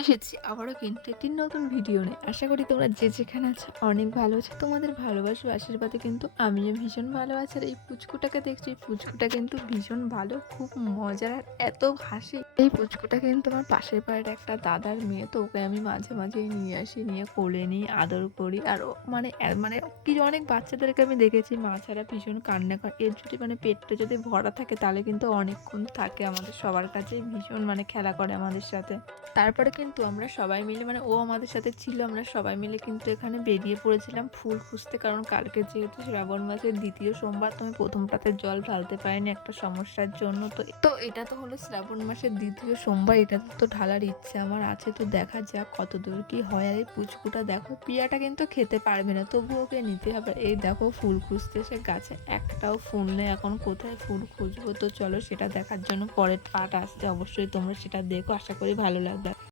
এসেছি আবারও কিন্তু একটি নতুন ভিডিও নিয়ে। আশা করি তোমরা যে যেখানে আছো অনেক ভালো আছো। তোমাদের ভালোবাসা ও আশীর্বাদে কিন্তু আমিও ভীষণ ভালো আছি। আর এই পুচকুটাকে দেখছি, এই পুচকুটা কিন্তু ভীষণ ভালো, খুব মজার আর এত হাসি। এই পুচকুটা কিন্তু আমার পাশের বাড়ির একটা দাদার মেয়ে। তো ওকে আমি মাঝে মাঝেই নিয়ে আসি, নিয়ে কোলে নিই, আদর করি। আর ও মানে কি অনেক বাচ্চাদেরকে আমি দেখেছি মা ছাড়া ভীষণ কান্না করে। এর যদি পেটটা যদি ভরা থাকে তাহলে কিন্তু অনেকক্ষণ থাকে আমাদের সবার কাছেই, ভীষণ খেলা করে আমাদের সাথে। তারপরে কিন্তু আমরা সবাই মিলে ও আমাদের সাথে ছিল। আমরা সবাই মিলে কিন্তু এখানে বেরিয়ে পড়েছিলাম ফুল খুঁজতে। কারণ কালকে যেহেতু শ্রাবণ মাসের ২য় সোমবার, তো আমি ১ম পাতে জল ঢালতে পারিনি একটা সমস্যার জন্য। তো এটা তো হলো শ্রাবণ মাসের ২য় সোমবার, এটাতে তো ঢালার ইচ্ছে আমার আছে। তো দেখা যাক কতদূর কি হয়। আর এই পুচকুটা দেখো, পিয়াটা কিন্তু খেতে পারবে না, তবু ওকে নিতে হবে। এই দেখো ফুল খুঁজতে এসে গাছে একটাও ফুল নেই। এখন কোথায় ফুল খুঁজবো? তো চলো সেটা দেখার জন্য পরের পার্ট আসছে, অবশ্যই তোমরা সেটা দেখো, আশা করি ভালো লাগবে।